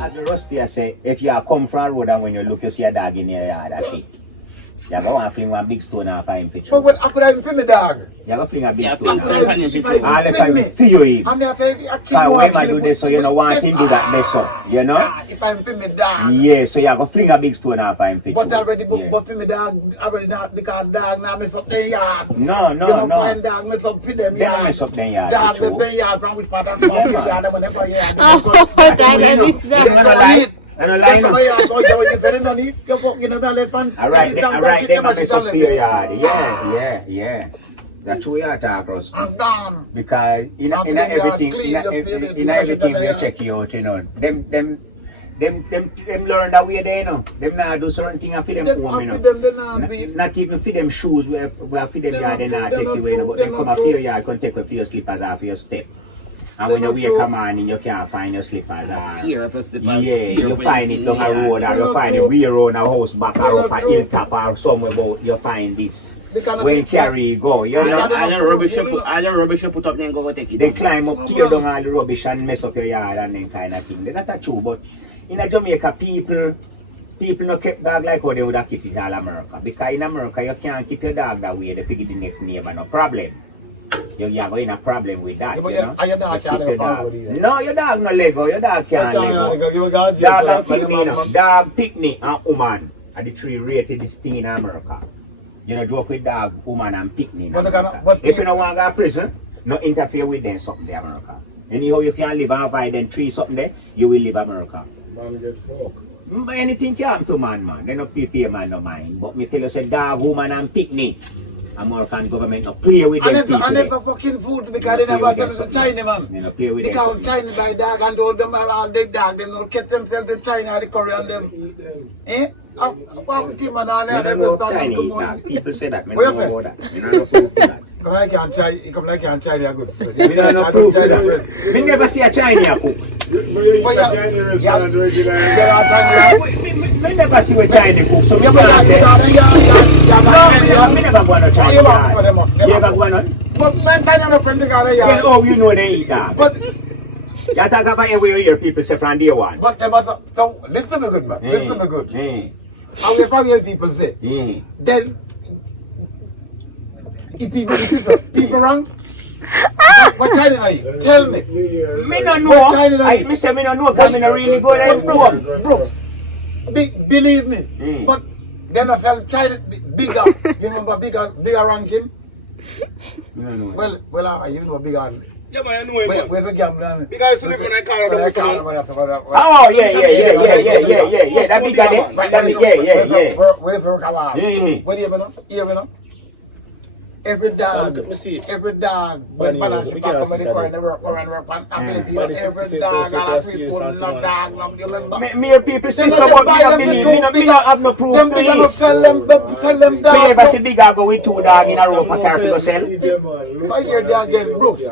As the Rusty I say, if you come from a road and when you look, you see a dog in your yard, that's it. You go and fling one big stone off of him for you. But I could have film the dog. You go fling a big stone off I of him. All if I feel him. I mean, I say, Because when I do this, so you don't want him to do that mess up, you know? If I'm film the dog. Yeah, so you go fling a big stone off of him for you. But already, but film the dog, already not because dog now mess up their yard. No. You know, find dog mess up for them They don't mess up their yard. Dog mess their yard from which part of the yard and whenever you have. Oh, that. I don't lie now. Alright, they mess up for your yard. Yeah. That's true you talk, Rusty. I'm done. Because in everything we check you out, you know. Them learn that way there, you know. Them not do certain things and feed them home, you know. Not even feed them shoes, we feed them yard, they not take away, you know. But they come up for your yard, can take away for your slippers off your step. And when you wake up morning, you can't find your slippers. You find it down a road, or you find it way around a house back, or up a hilltop, or somewhere about you find this. When you carry go, you know. All the rubbish you put up, then go take it. They climb up, tear down all the rubbish and mess up your yard and then kind of thing. That's not true, but in Jamaica, people don't keep dog like how they would have keep it all America. Because in America, you can't keep your dog that way, they figure the next neighbor, no problem. You're going to a problem with that, you know? Your dog can't have a problem with it. No, your dog no Lego, your dog can't Lego. Dog and picnic, no. Dog, picnic and woman are the three rated distinct in America. You know, joke with dog, woman and picnic. If you don't want to go to prison, no interfere with them something there, America. Anyhow, you can live and avoid them three something there, you will live America. Man get fucked. But anything can happen to man. They don't pay man no mind. But me tell you, say dog, woman and picnic. American government no play with them people. And never fucking food because they never sell to China, man. They no play with them. Because China buy dog and all them all the dog, they don't get themselves to China, the Korean them. Eh? One team and all that. People say that. What you say? You know proof to that. Come like you can't try their good food. We don't know proof to that. We never see a Chinese cook. We never see a Chinese cook. So we can't say. No, we never go on a Chinese. You ever go on? But man, find out a friend because they are. Oh, you know they eat that. But you talk about everywhere you hear people say from day one. but they must so listen to me good, man. Listen to me good. And we probably hear people say, then if people wrong, what China are you? Tell me. Me no know. Me say me no know because me no really go there. Bro, believe me. But then I sell China bigger. You remember bigger ranking? No. Well, I even know bigger. Yeah, man, I know it. Where's the gambler? Because you live in a car, Oh, yeah. That bigger there. Where's the car? What do you know? Every dog, when balance the back of the car, never work on every dog, and preschool, dog, you remember? Mere people see someone, me not believe, me not have no proof to it. Sell them dogs. So you ever see big dog go with two dogs in a rope and carry to sell? Why your dog again, Brooks?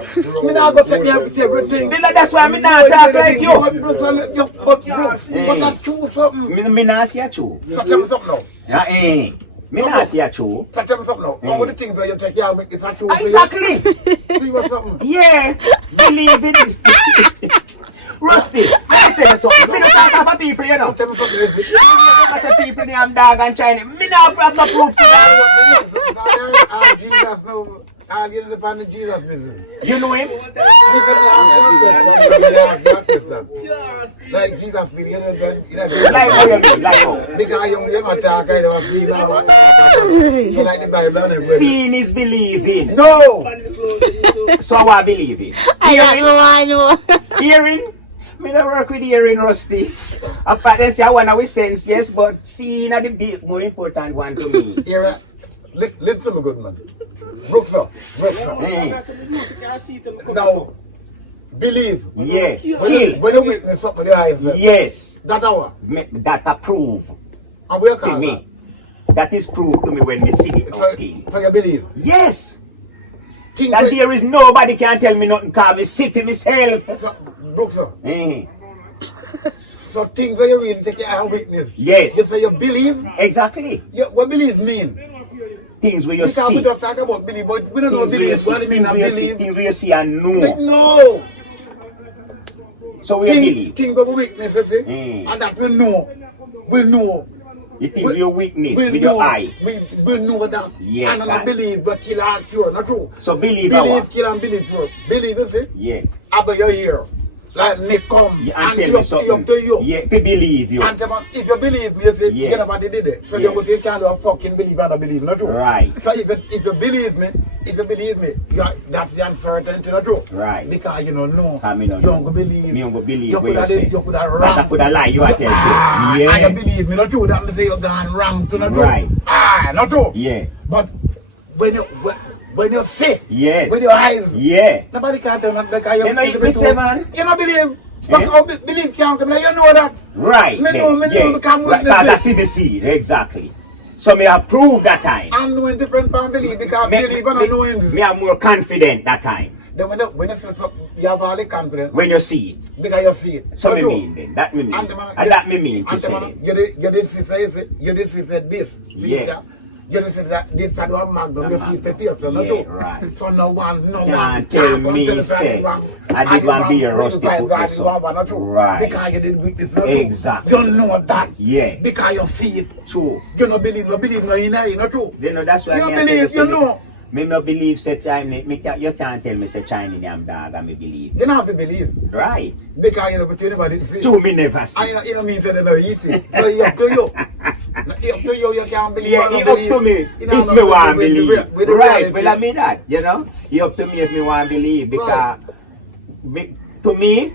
Me not go take you to everything. That's why me not talk like you. But Brooks, but I choose something. Me not see a chew. So tell me something now. Me not see a chew. So tell me something now. One of the things where you take care of is a chew. Exactly. See what something? Yeah, believe in it. Rusty, let me tell you something. Me not talk about people, you know. Tell me something. I say people name dog and China. Me not have no proof to that. Jesus, no. I'll get it on the Jesus business. You know him? Like Jesus been in Like how? because you're not talking, I don't feel that. You like the Bible. Seeing is believing. No! So I believe it. I know. Hearing? Me don't work with hearing, Rusty. Apart then say I want to sense, yes, but seeing are the more important one to me. Hearing? Listen to me, good man. Brooks up. Now, believe. Yeah. When you witness something with your eyes, yes. that hour. That approve. And we to me. That is proof to me when we see it. So you believe? Yes. That there is nobody can tell me nothing because me see it myself. Brooks up. So things that you really take your witness. Yes. You say you believe? Exactly. What believe mean? Things where you see. Because we just talk about believe, but we don't know believe. What do you mean believe? Things where you see and know. No. So we believe. King of weakness, you see. Mm. And that we know. We know. You think your weakness with your eye. We know that. Yes, And I believe but kill and cure, not true. So believe Believe, kill and believe cure. Believe, you see. Yeah. About your ear. Like me come Yeah, and and tell me something. up to you. Yeah, if you believe you. And if you believe me, you see, Yeah. you nobody did it. So Yeah. you can't do a fucking believe and a believe, not true. Right. So if you believe me, that's the uncertainty, not true. Right. Because you don't know. I mean, You don't go believe. Me don't go believe You what you could say. have you could have But wrong. I could have lied, you are telling me. And Yeah. you believe me, not true. That means you gone wrong to not true. Right. Not true. Yeah. But when you see, Yes. with your eyes, Yeah. nobody can tell nothing because You know, you you say, man. You don't believe. Eh? But believe can't come. You know that. Right. Me then, know, yeah. become Right, witness. because I see the seed, exactly. So me approve that time. I'm doing different from believe because believe and not knowing. Me are more confident that time. Then when you see it, you have all the confidence When you see it. because you see it. So me true. mean then. That me mean. And And that me mean to and say man, it. you did see say you did see say this. See Yeah. that? You did see that this had one magnum. You see the theater, not Yeah, true. right. So no one Can't tell me say I did one be a rusty put this up. Right. Because you did weakness, not Exactly. true. You know that. Yeah. Because you see it. True. You don't believe no in it, not true. You know that's why You me believe, you know. Me no believe say Chinese. You can't tell me say Chinese am dog and me believe. You don't have to believe. Right. Because you know, but you never did see it. True, me never see. And you know mean that they don't eat it. So it's up to you. It's up to you, you can't believe. Yeah, or not it's up believe. to me. You know, If me want to with the- believe. with the Right, reality. well I mean that, you know. It's up to me if me want to believe because to me,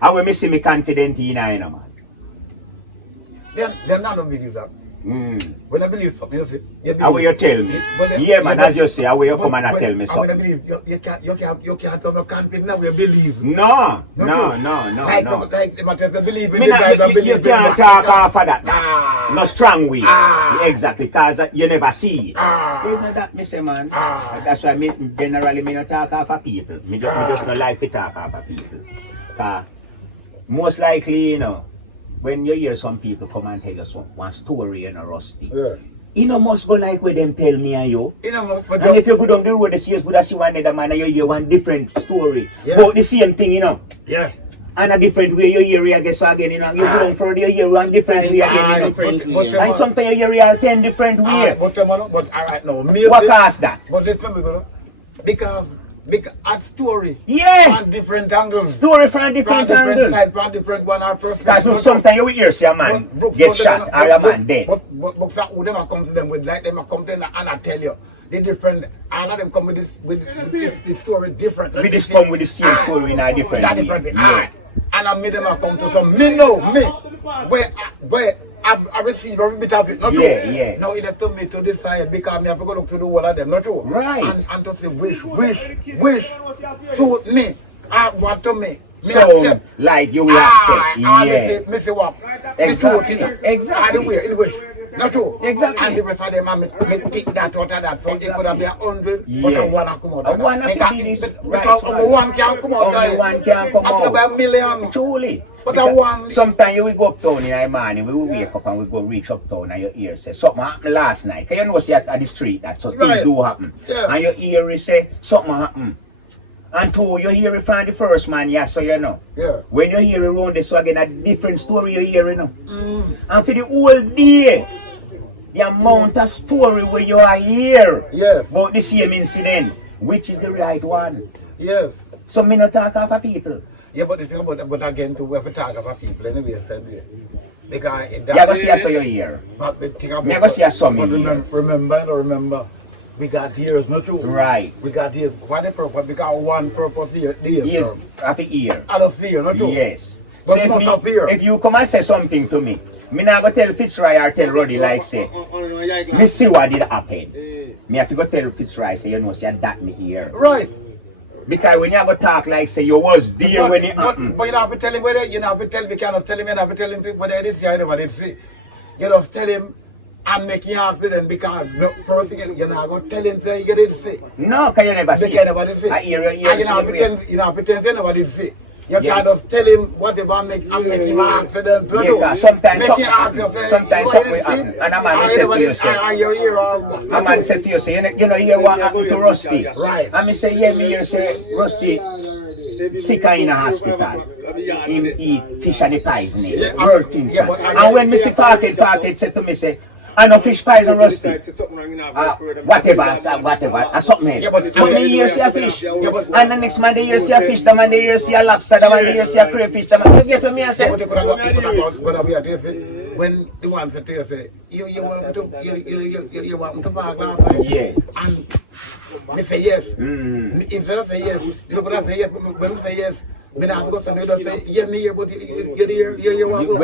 how when me see me confident in I know man. They're not gonna believe that. When I believe something, you see, you How will you tell me? Yeah man, as you say, how will you come and tell me When I something? believe, you can't have no confidence now, you believe. No, Not no, true. no, no, Like, no. like the matter of believe in Me the not, Bible, you believe in can't what talk you off of that. Ah. No strong way. Ah. Exactly, because you never see it. Ah. You know that, me say, man. Ah. That's why me generally me not talk off of people. Me just not like to talk off of people. Most likely, you know, when you hear some people come and tell us one story in a rusty, Yeah. you know must go like where them tell me and you. You know, but And if you go down the road, you see us good as see one other man and you hear one different story. Yeah. But the same thing, you know. yeah. And a different way you hear it, I guess so again, you know. You go down further, you hear one different way again, you know. And sometimes you hear it 10 different ways. But alright, no, me What say- caused that? But let's remember, you know, because at story, Yeah! on different angles, Story from different angles. sides, from different one or Because perspective. look, sometimes you will hear say a man get shot or a man dead. But who them a come to them with like them a come to them and I tell you the different. And of them come with this story different. We just come with the same story in a different That way. different way. Yeah. Alright. And I made them a come to some. Me know me where I receive every bit of it. Not true. Yeah, yeah. Now it left to me to decide because me have to go look to the one of them. Not true. Right. And to say wish suit me. I want to me. Me So, accept. like you will accept. I Yeah. me say what? Exactly. Me suit it. Exactly. And the way in wish. Not true. Exactly. And the rest of them I me pick that out of that. So it could have been 100, Yeah. but a one a come out. A one a Because- finish. because only one can come out. Only one can come After out. about a million. Truly. But I want- Sometimes you will go uptown in the morning, we will wake up and we go reach uptown and your ear say something happened last night. Cause you know see at the street that so things Right. do happen. Yeah. And your ear is say something happened. And two, you hear it from the first man, yeah, so you know. Yeah. When you hear it around this, so again a different story you hear, you know. And for the whole day, the amount of story where you are here Yes. about the same incident, which is the right one. Yes. So me not talk of people. Yeah, but the thing about but again to we talk about people anyway, said we. Because it You go see us so you hear. But the thing about Me go see a some but here. remember, we got ears, not true. Right. We got ears. What the purpose? We got one purpose here, ears. Yes, Sir. have a ear. Out of fear, not true. Yes. But So must have fear. if you come and say something to me, me not go tell Fitzroy or tell Roddy like say, me see what did happen. Me have to go tell Fitzroy say, you know, say that me here. Right. Because when you go talk like say you was there when it happened. But you don't have to tell him whether you don't have to tell him, you cannot tell him, you don't have to tell him whether I did see or never did see. You just tell him and make him accident because the first thing you not go tell him say you did see. No, because you never see. Because you never did see. I hear And you don't have to pretend you never did see. You can't just tell him whatever and make him accident. Yeah, sometimes make him ask you, say, something will happen. And a man said to you, say, a man said to you, say, you know, hear what happened to Rusty. Right. And me say, yeah, me hear say, Rusty sick in a hospital. Him eat fish and the poison it. World things. And when me see Farted said to me, say, I know fish pies and Rusty. Whatever, something else. But me here see a fish. And the next man they here see a fish, the man they here see a lobster, the man they here see a crayfish, the man. You get what me I say? When the one said to you, say, you want to back last night? Yeah. And me say yes. Instead of say yes, you could have say yes, when me say yes, me not go say, you say, yeah, me here, but you want to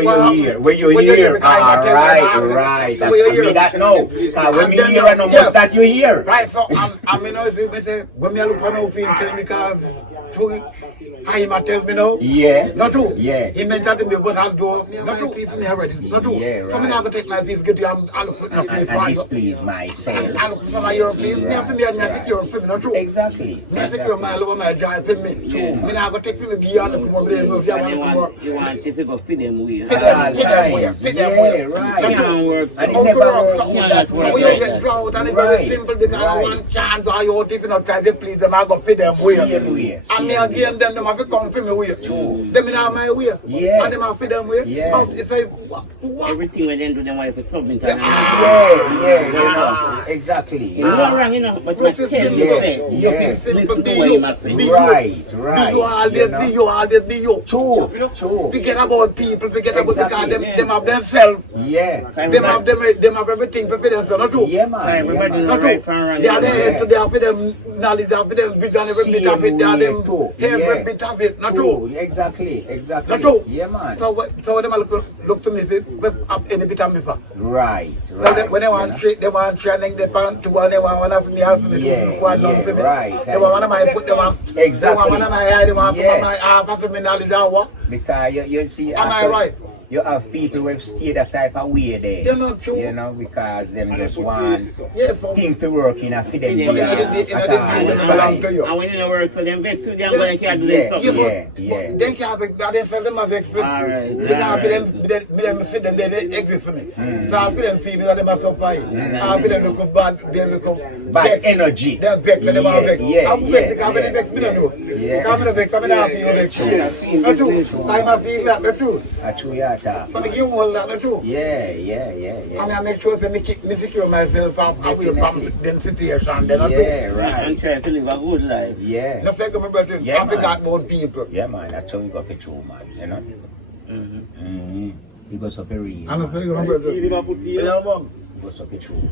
Where you here? Right. That's me that know. When me here, I know most that you hear. Right, so I'm you know, me say, when me look for no film, tell me because true, I might tell me no. Yeah. Not true. Yeah. He mentioned to me, but I'll do. Not true. Please me already. Not true. Yeah, right. So me now go take my biscuit. I'll put no place for And you. displease myself. I'll put some of your please. Me have to be a secure for me. Not true. Exactly. Me secure my over my drive for me. True. Me now go take me gear and come over there. You want to pick up feed them with Feed them with. Right. It can't work. And it How never to work works. something. So we get drought and it's very simple because I want chance or you want to try to please them. I go feed them with. And me again them have to come for me with. Them in my way. Yeah. And them have feed them with. Yeah. If I what? Everything when they do them wife is submit. Yeah. Exactly. It's not wrong, you know, but you tell me, you listen to what you must say. Right. Be you. True. Forget about people, forget about because them have themselves. Yeah. Them have everything for themselves, not true? Yeah, man. Everybody Not knows true. right from wrong. They are there to they have for them knowledge, they have for them vision, every bit of it, they are them every bit of it, not true? Exactly. Not true? Yeah, man. So when them look to me, they have any bit of me for. Right. So when they want training, they want to one, they want one of me, have me, right. They want one of my foot, they want one of my hair, they want some of my half of me knowledge, I want. Because you see, Am I right? You have people who stay that type of way there. They're not true. You know, because them just want so thing for working and for them. And when you work, so them vex with them, but you can't do them something. Yeah. They can't be, they sell them a vex food. Them see them, they exist for me. So I feel them feeling that they are so fine. I feel them look bad, they look bad energy. They're vex, they are vex. I'm vex because they vex me, don't know. Yeah. I'm vex, I'm not feeling vex. That's true. I'm not feeling that, that's true. True, yeah. So I give you all that, that's true. Yeah. I make sure that me secure myself from them situation. Then right. And try to live a good life. Yeah. That's like my brother. Yeah, I'm got about people. Yeah, man. That's how you got to true, man. You know? Because of a real. I'm not saying my brother. Yeah, mom. Because of a true.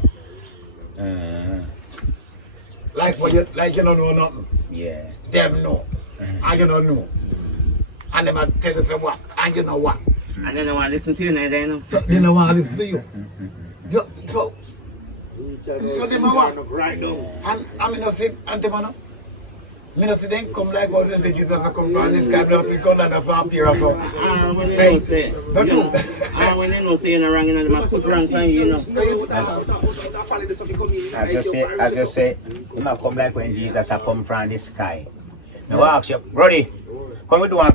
Like you don't know nothing. Yeah. Them know. And you don't know. And them tell you say what. And you know what. And then I want to listen to you now, then. So they don't want to listen to you. So they know what? And I mean, I said, and them know. I mean, I said, then come like God, say Jesus, I come down this guy, but I come down and so appear or so. When they know say, that's true. When they know say you're wrong, you know, they put wrong time, you know. I just say, you might come like when Jesus I come from the sky. Now I ask you, Brody, come we do one